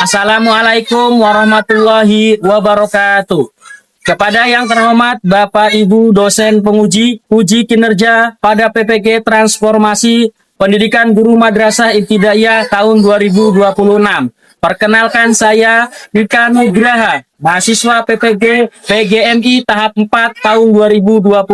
Assalamualaikum warahmatullahi wabarakatuh. Kepada yang terhormat Bapak Ibu dosen penguji, uji kinerja pada PPG Transformasi Pendidikan Guru Madrasah Ibtidaiyah tahun 2026. Perkenalkan saya Dika Nugraha, mahasiswa PPG PGMI tahap 4 tahun 2025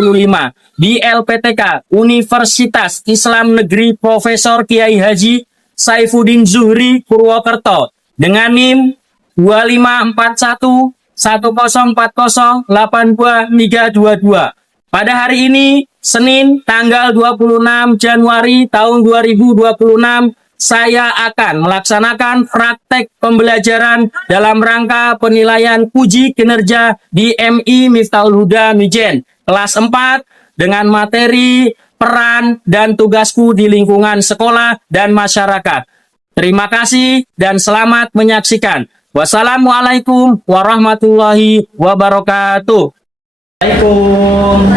di LPTK Universitas Islam Negeri Profesor Kiai Haji Saifuddin Zuhri Purwokerto dengan NIM 2541 1040 82 pada hari ini Senin tanggal 26 Januari tahun 2026 saya akan melaksanakan praktek pembelajaran dalam rangka penilaian uji kinerja di MI Miftahul Huda Mijen kelas 4 dengan materi peran dan tugasku di lingkungan sekolah dan masyarakat. Terima kasih dan selamat menyaksikan. Wassalamualaikum warahmatullahi wabarakatuh. Waalaikumsalam.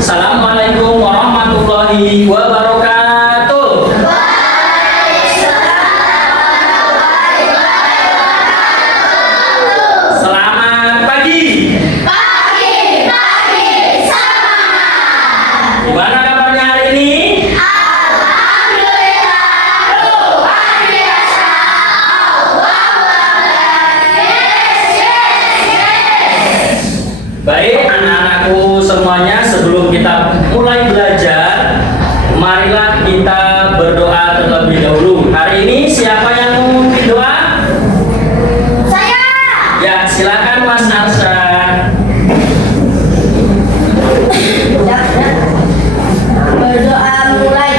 Assalamualaikum warahmatullahi wabarakatuh. Selamat pagi. Gimana kabarnya hari ini? Baik anak-anakku semuanya, sebelum kita mulai belajar, marilah kita berdoa terlebih dahulu. Hari ini siapa yang mau memimpin doa? Saya. Ya, silakan Mas Arsyad. Berdoa mulai.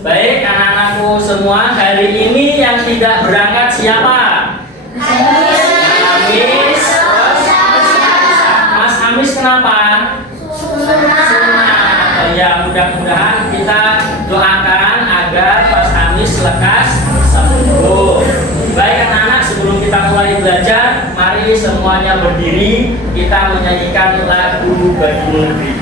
Baik anak-anakku semua, hari ini yang tidak berangkat siapa? Amis. Mas Amis kenapa? Ya, mudah-mudahan kita doakan agar Mas Amis lekas sembuh. Baik anak-anak, sebelum kita mulai belajar, mari semuanya berdiri, kita menyanyikan lagu Bagimu Negeri.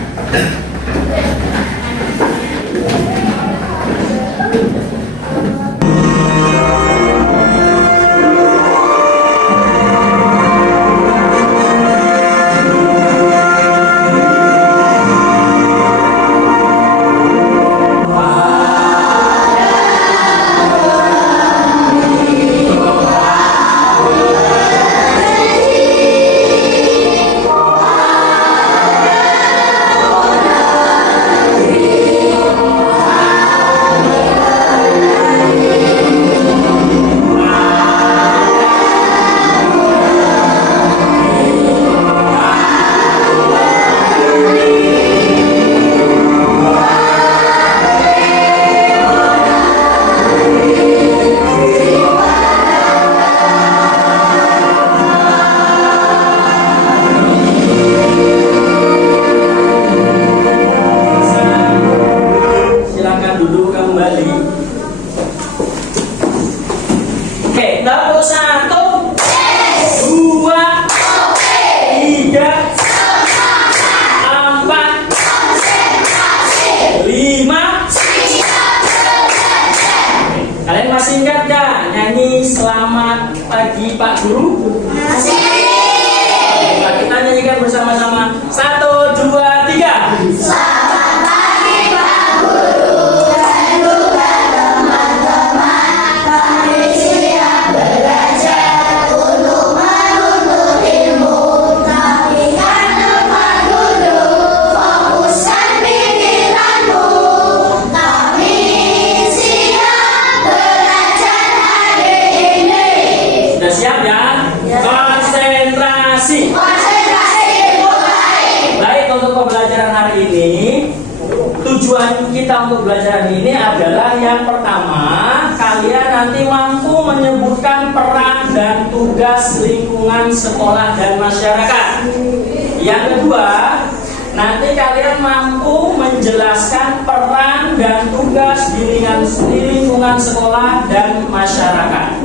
Silakan duduk kembali. Oke, dapur 1, 2, 3, 4, 5. Kalian masih ingat gak nyanyi selamat pagi Pak Guru? Masih. Nah, kita nyanyikan bersama-sama. 1, 2, 3. Selamat pagi Pak Guru dan juga teman-teman. Kami yang pertama, kalian nanti mampu menyebutkan peran dan tugas lingkungan sekolah dan masyarakat. Yang kedua, nanti kalian mampu menjelaskan peran dan tugas di lingkungan sekolah dan masyarakat.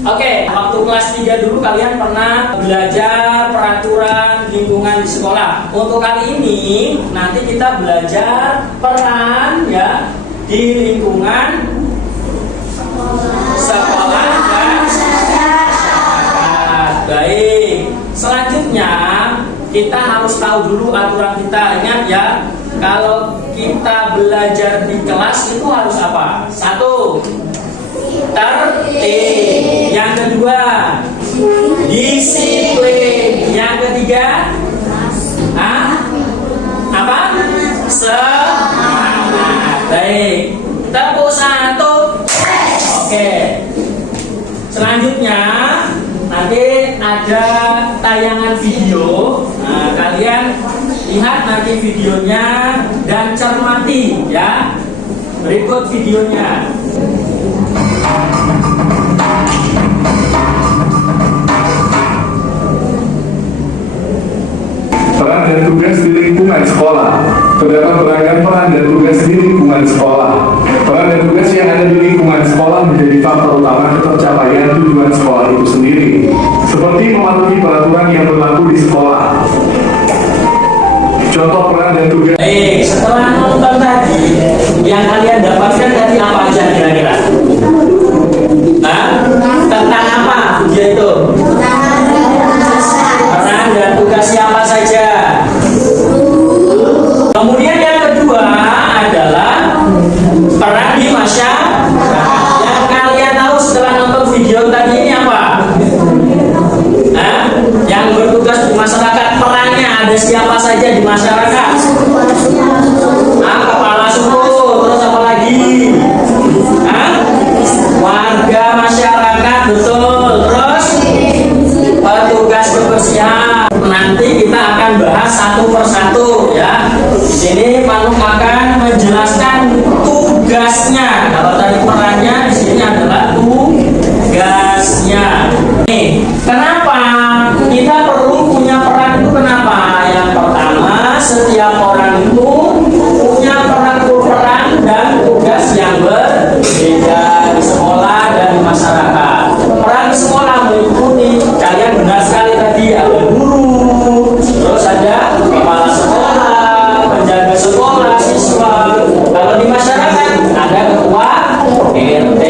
Oke, waktu kelas 3 dulu kalian pernah belajar peraturan lingkungan di sekolah. Untuk kali ini nanti kita belajar peran ya di lingkungan sekolah dan masyarakat. Baik, selanjutnya kita harus tahu dulu aturan kita. Ingat ya, kalau kita belajar di kelas itu harus apa? Satu, tertib. Yang kedua, disiplin. Yang ketiga, apa? Semangat. Baik, tepuk satu. Oke. Selanjutnya nanti ada tayangan video. Nah, kalian lihat nanti videonya dan cermati ya. Berikut videonya. Peran dan tugas di lingkungan sekolah. Terdapat beragam peran dan tugas di lingkungan sekolah. Peran dan tugas yang ada di lingkungan sekolah menjadi faktor utama tercapaian tujuan sekolah itu sendiri, seperti mematuhi peraturan yang berlaku di sekolah. Contoh peran dan tugas. Baik, setelah nonton tadi, yang kalian dapatkan tadi apa aja kira-kira? Tentang apa video itu? Peran dan tugas siapa saja? Kemudian yang kedua adalah peran di masyarakat. Yang kalian tahu setelah nonton video tadi ini apa? Yang bertugas di masyarakat, perannya ada siapa saja di masyarakat? Kepala suku, terus apa lagi? Warga masyarakat, betul. Terus petugas kebersihan. Nanti kita akan bahas satu persatu ya. Di sini Panuk akan menjelaskan tugasnya. Kalau tadi perannya, di sini adalah tugasnya. Nih, kenapa kita perlu punya peran itu? Kenapa? Yang pertama, setiap orang itu punya peran dan tugas yang berbeda di sekolah dan di masyarakat. Peran di sekolah meliputi, kalian benar sekali tadi, ada guru, terus ada kepala sekolah, penjaga sekolah, siswa. Kalau di masyarakat ada ketua RT,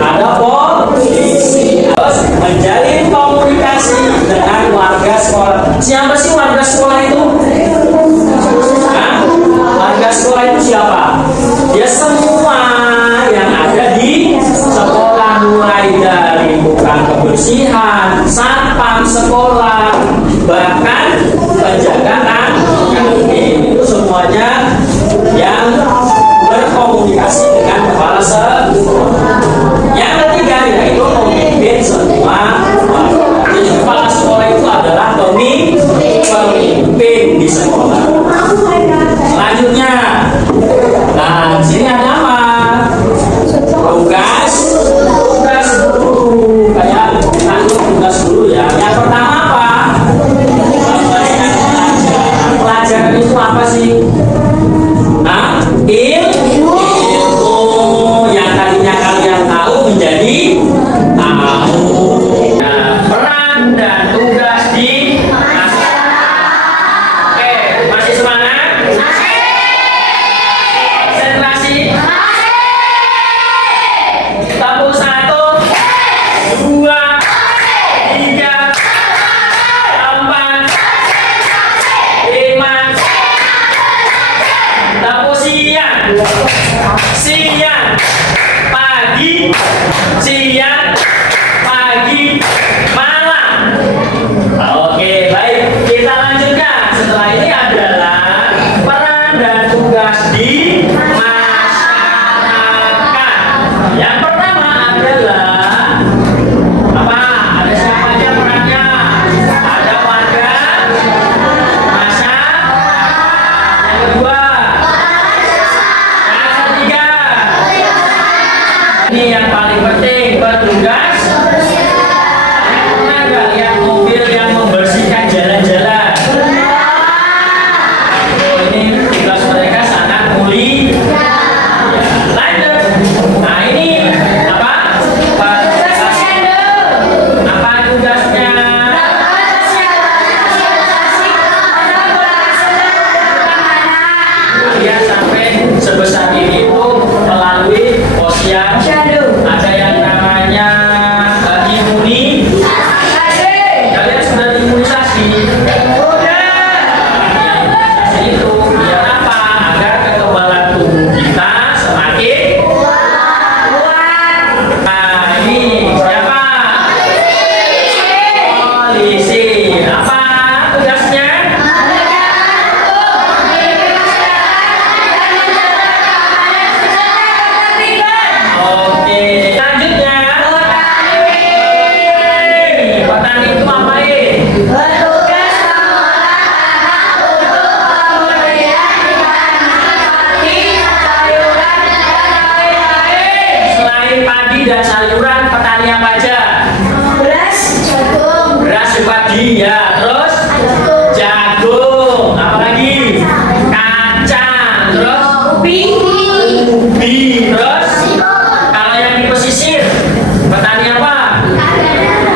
ada polisi, terus menjalin komunikasi dengan warga sekolah. Siapa sih warga sekolah itu? Warga sekolah itu siapa? Ya semua yang ada di sekolah, mulai dari tukang kebersihan, satpam sekolah, bahkan penjaga kantin, itu semuanya yang berkomunikasi dengan kepala sekolah. Yang ketiga yaitu memimpin semua warga. Jadi kepala sekolah itu adalah pemimpin di sekolah. Selanjutnya, nah di sini ada apa? Tugas guru. Kayak tugas guru ya. Yang pertama apa? Pelajaran itu apa sih? Ilmu yang tadinya kalian tahu menjadi tahu. Nah, peran dan tugas di masyarakat. Oke, masih semangat? Konsentrasi? Tepuk satu, dua, tiga, empat, lima. Tepuk siang, pagi, malam. Oke, baik, kita lanjutkan. Setelah ini adalah peran dan tugas di masyarakat. Yang pertama adalah apa? Ada siapa aja perannya? Ada warga masyarakat. Yang kedua, yang ketiga, Ini yang paling penting, petugas. Pernah nggak lihat mobil yang membersihkan jalan-jalan? Oh, ini tugas mereka sangat mulia. Ya, lanjut. Nah, ini apa? Apa tugasnya? Dia sampai sebesar ini tuh melalui posyandu. Ada yang namanya imunisasi. Kalian sudah diimunisasi? Imunisasi itu biar apa? Agar kekebalan tubuh kita semakin kuat. Nah, ini siapa? Polisi. Apa tugasnya? Oke, selanjutnya petani itu ngapain? Bertugas mengolah untuk pemberian padi, sayuran, dan lain-lain. Selain padi dan sayuran, petani apa aja? Beras, jagung, Beras, padi, ya. Terus jagung, apa lagi? Kacang, terus ubi, terus kalau yang di pesisir, petani apa?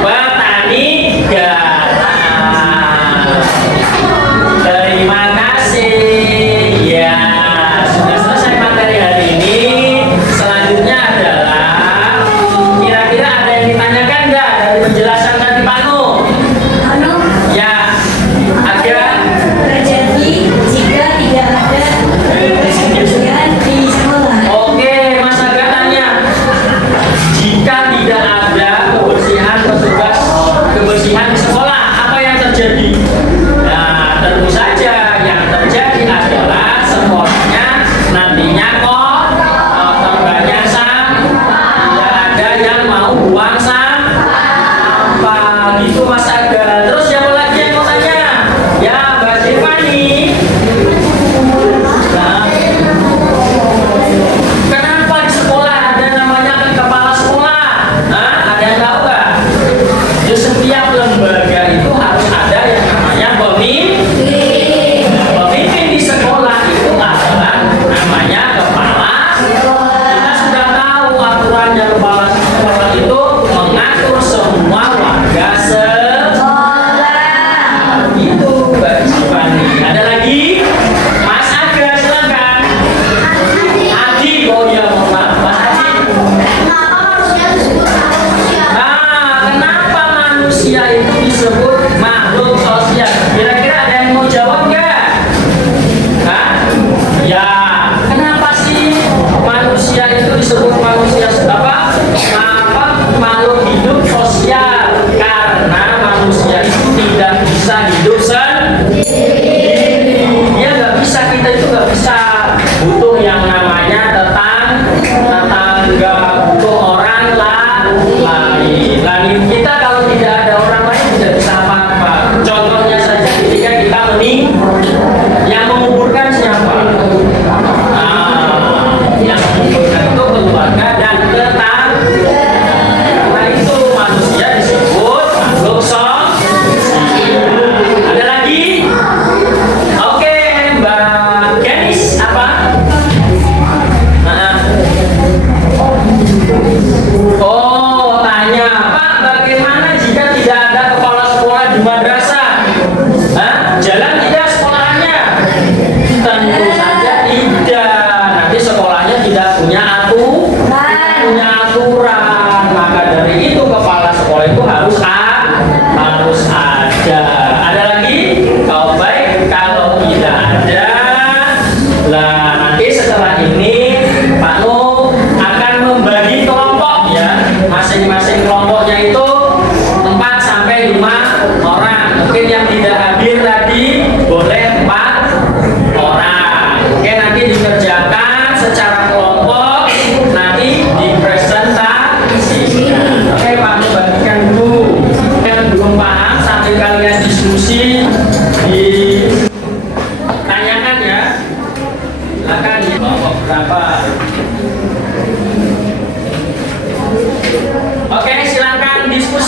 Petani garam. Terima kasih. Ya, sudah selesai materi hari ini. Selanjutnya adalah kira-kira ada yang ditanyakan nggak dari penjelasan tadi Pak Nuh? Ya, ada. terjadi jika tidak ada kebersihan di sekolah. Oke, Mas Aga tanya. Jika tidak ada petugas kebersihan di sekolah, apa yang terjadi? Nah, tentu saja yang terjadi adalah sekolahnya nantinya kotor, banyak sampah, tidak ada yang mau buang sampah. Gitu Mas Aga. Terus siapa lagi yang mau tanya? Ya, Mbak Devani. Nah, kenapa di sekolah ada namanya kepala sekolah? Hah? Ada yang tahu nggak? Di setiap lembaga itu harus ada yang namanya pemimpin. Pemimpin di sekolah itu adalah namanya kepala. Kita sudah tahu aturannya kepala sekolah itu mengatur semua warga sekolah. Itu Mbak Sifani. Ada lagi? Mas Aga, silakan. Adi, oh ya, mohon maaf, Mas Adi. Kenapa manusia disebut manusia? Nah, kenapa manusia itu disebut makhluk sosial? Kira-kira ada yang mau jawab nggak? Hah? Ya, kenapa sih manusia itu disebut manusia apa? Makhluk hidup sosial? Karena manusia itu tidak bisa hidup sendiri. Dia nggak bisa, kita itu nggak bisa. Butuh yang namanya tetangga, butuh orang lain. Lain kita kalau tidak ada orang lain tidak bisa apa-apa. Contohnya saja ketika kita yang menguburkan siapa? Yang menguburkan itu keluarga dan tetangga. Karena itu manusia disebut makhluk sosial. Ada lagi? Oke, Mbak Genis apa? Nah. Oh, tanya, Pak, bagaimana jika tidak ada kepala sekolah di madrasah? Hah? Jalan tidak sekolahnya? Tentu saja tidak. Nanti sekolahnya tidak punya aturan. Maka dari itu kepala sekolah itu harus ada. Ada lagi? Oh, baik, kalau tidak ada, lah nanti setelah ini Pak Nuh akan membagi kelompok ya. Masing-masing kelompoknya itu 4 sampai 5 orang. Mungkin yang tidak hadir tadi boleh 4 orang. Oke, nanti dikerjakan secara kelompok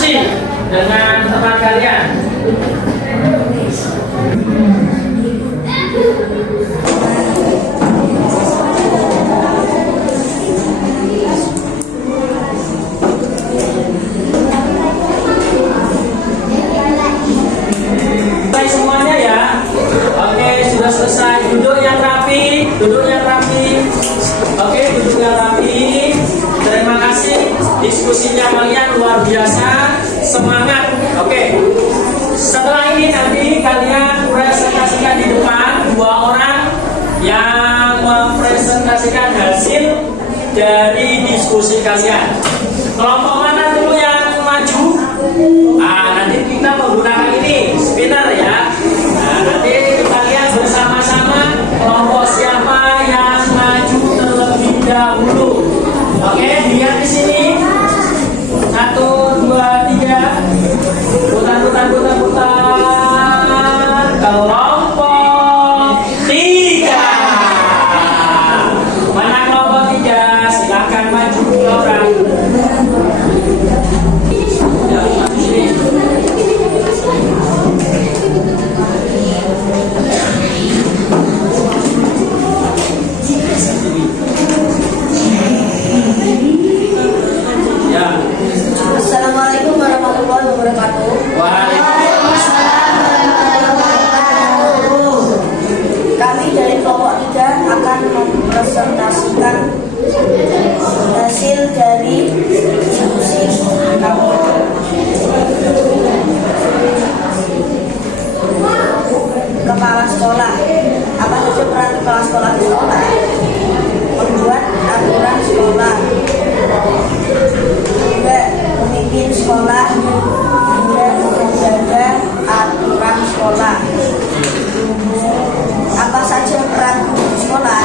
diskusi dengan teman kalian. Selesai semuanya ya. Oke, sudah selesai. Duduk yang rapi, duduk yang rapi. Oke, duduk yang rapi. Terima kasih. Diskusinya kalian luar biasa. Semangat. Oke. Setelah ini nanti kalian presentasikan di depan, 2 orang yang mempresentasikan hasil dari diskusi kalian. Kelompok mana dulu yang maju? Nanti kita menggunakan ini spinner ya. Nanti kalian bersama-sama kelompok siapa yang maju terlebih dahulu. Oke, lihat di sini. 1, 2, 3. Putar. Kelompok 3. Mana kelompok 3? Silakan maju orang. Ya, maju sini. Ya. Assalamualaikum warahmatullahi wabarakatuh. Kami dari kelompok 3 akan mempresentasikan hasil dari diskusi kami. Kepala sekolah. Apa saja peran kepala sekolah di sekolah? Membuat aturan sekolah. Juga memimpin sekolah dan menjaga aturan sekolah. Apa saja peran guru di sekolah?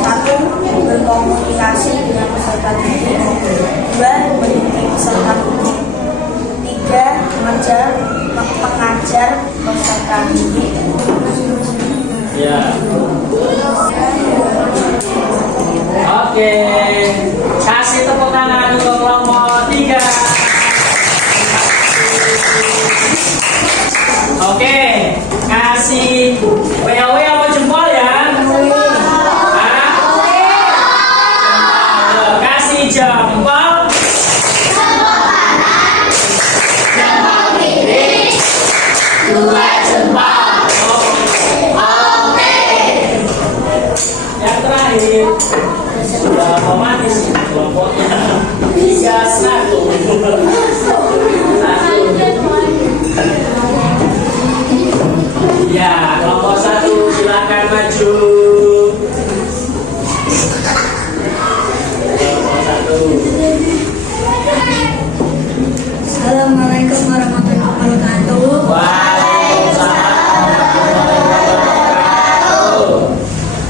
1. Berkomunikasi dengan peserta didik. 2. Mendidik peserta didik. 3. Mengajar peserta didik. Ya. Oke. Kasih tepuk tangan untuk kelompok 3. Oke, kasih WAW apa jempol ya? Kasih jempol. Jempol kiri. 2 jempol. Oke. Yang terakhir sudah otomatis kelompoknya 3-1. Ya, kelompok 1 silakan maju. Kelompok 1. Assalamualaikum warahmatullahi wabarakatuh. Waalaikumsalam warahmatullahi wabarakatuh.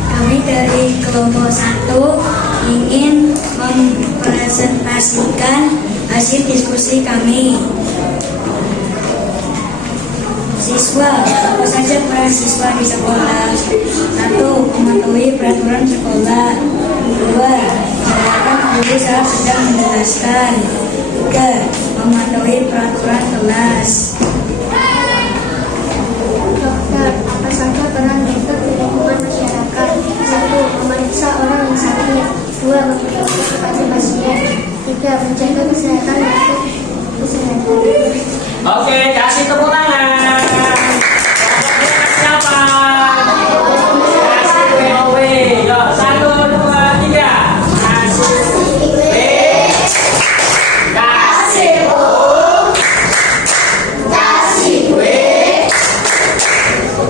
Kami dari kelompok 1 ingin mempresentasikan hasil diskusi kami. Siswa, apa saja peran siswa di sekolah? 1. Mematuhi peraturan sekolah. 2. Mendengarkan guru saat sedang menjelaskan. 3. Mematuhi peraturan kelas. Dokter, apa saja peran dokter di lingkungan masyarakat? 1. Memeriksa orang yang sakit. 2. memberikan kepada pasien. 3. Menjaga kesehatan untuk kesehatan. Oke, kasih tepuk tangan. Siapa? Kasih WOW. Yo, 1, 2, 3. Kasih W. Kasih O. Kasih W.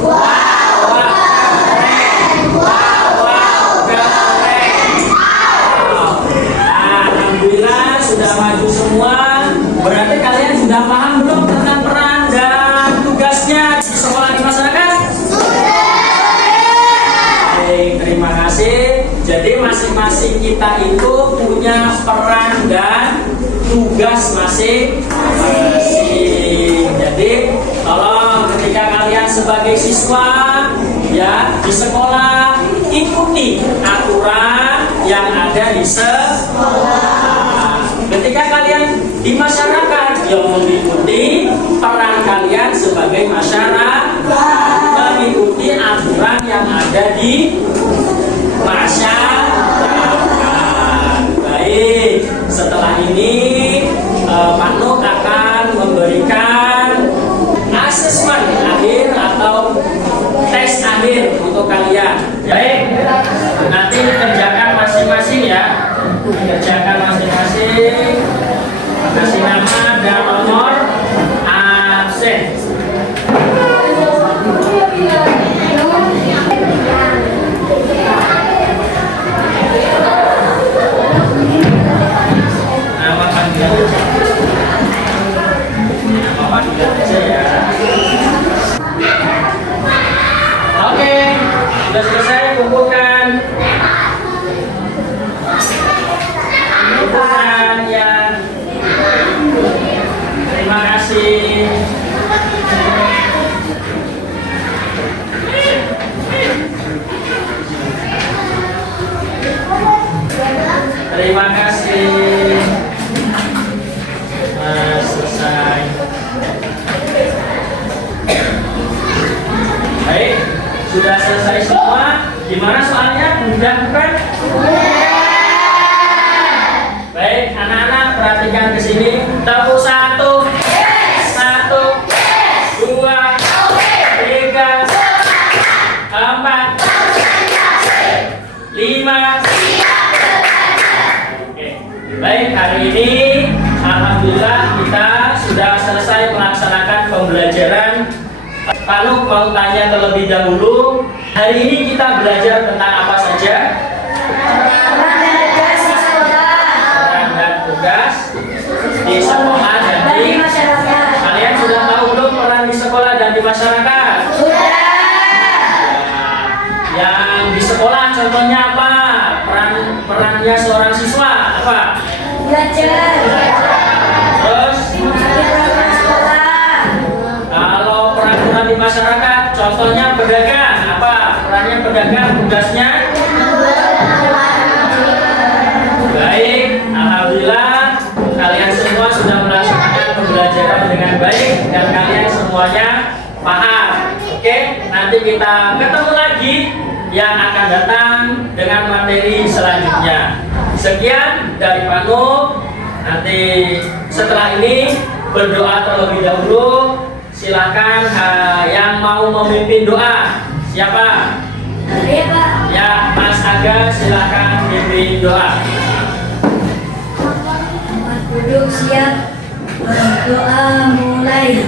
Wow, keren. Wow, keren. Alhamdulillah sudah maju semua. Berarti kalian sudah paham belum tentang peran dan tugasnya di sekolah di masyarakat? Baik, terima kasih. Jadi masing-masing kita itu punya peran dan tugas masing-masing. Jadi kalau ketika kalian sebagai siswa ya di sekolah, ikuti aturan yang ada di sekolah. Ketika kalian di masyarakat, yang mengikuti peran kalian sebagai masyarakat, mengikuti aturan yang ada di masyarakat. Baik, setelah ini Pak Nuk akan memberikan asesmen akhir atau tes akhir untuk kalian. Baik, nanti kerjakan masing-masing ya. Kerjakan masing-masing. Kasih nama dan nomor absen. Nama panggilan. Nama panggilan aja ya. Oke, sudah selesai kumpulkan. Kumpulkan ya. Terima kasih. Terima kasih. Nah, selesai. Baik, sudah selesai semua. Gimana soalnya? Mudah bukan? Baik, anak-anak perhatikan ke sini. Tepuk 1, 1, 2, 3, 4, 5. Oke. Baik, hari ini alhamdulillah kita sudah selesai melaksanakan pembelajaran. Pak Nuk mau tanya terlebih dahulu. Hari ini kita belajar tentang apa saja? Peran dan tugas di sekolah dan di masyarakat. Kalian sudah tahu belum peran di sekolah dan di masyarakat? Sudah. Yang di sekolah contohnya apa? Perannya seorang siswa apa? Belajar. Terus kalau peran di masyarakat contohnya pedagang apa? Perannya pedagang, tugasnya? Baik, alhamdulillah kalian semua sudah melaksanakan pembelajaran dengan baik dan kalian semuanya paham. Oke, nanti kita ketemu lagi yang akan datang dengan materi selanjutnya. Sekian dari Pak Nuk. Nanti setelah ini berdoa terlebih dahulu. Silakan yang mau memimpin doa. Siapa? Iya, Pak. Ya, Mas Aga silakan pimpin doa. Duduk siap. Berdoa mulai.